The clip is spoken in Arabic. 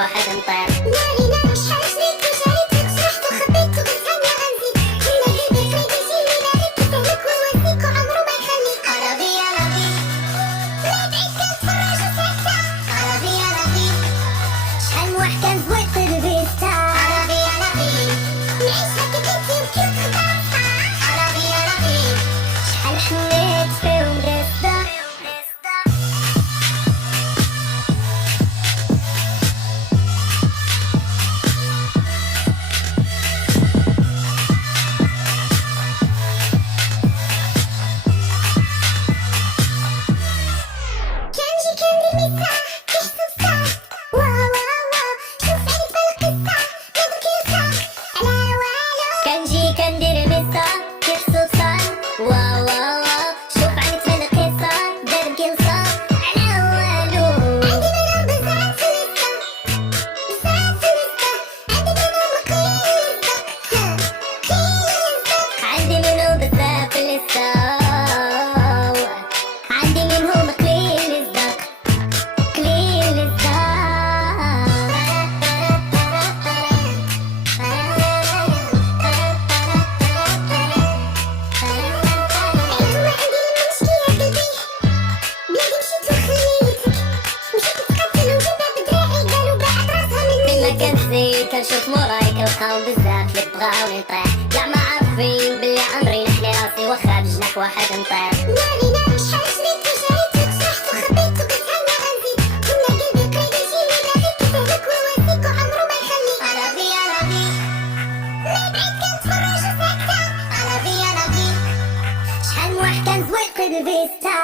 واحد نطير. ناري ناري شحال شريت وشريتك شرحت وخبيت وقلت انا غنزيد. كل قلبي خليتي ناري كيفهمك وواسيك وعمرو ما يخليك. عربي عربي لا بعيد كنتفرج وساكتة. عربي عربي شحال موح كان زويق قلبي ستا. عربي عربي نعيشها كيف انتي وكيف خطرتها. عربي عربي شحال حنيت فيهم غير كنجي كندير ميسا كيحسب صار. واو واو واو شوف عيني تبان القصة بنادم كيوصل على والو. عندي منهم بزاف في لسة. بزاف في لسة. عندي منهم قليل صدق. قليل صدق. عندي منهم بزاف في الليستة. عندي منهم قليل الصدق قليل الصدق. أيوة عندي المشكلة قلبي. بلادي مشيت وخليتك. مشيت تقتل وجبنا بدراعي قالوا باعت راسها فين ما مني. كنزيد كنشوف موراي كنلقاو بزاف اللي بغاوني نطيح. كاع ما عارفين بلي عمري نحلي راسي واخا بجناح واحد نطير. ناري ناري شحال شريت وشريتك شرحت وخبيت وقلت انا غنزيد. كل قلبي قريب يجيني باغي كيفهمك وواسيك وعمرو ما يخليك. عربي عربي لا بعيد كنتفرج وساكتة. عربي عربي شحال موح كان زويق قلبي ستا.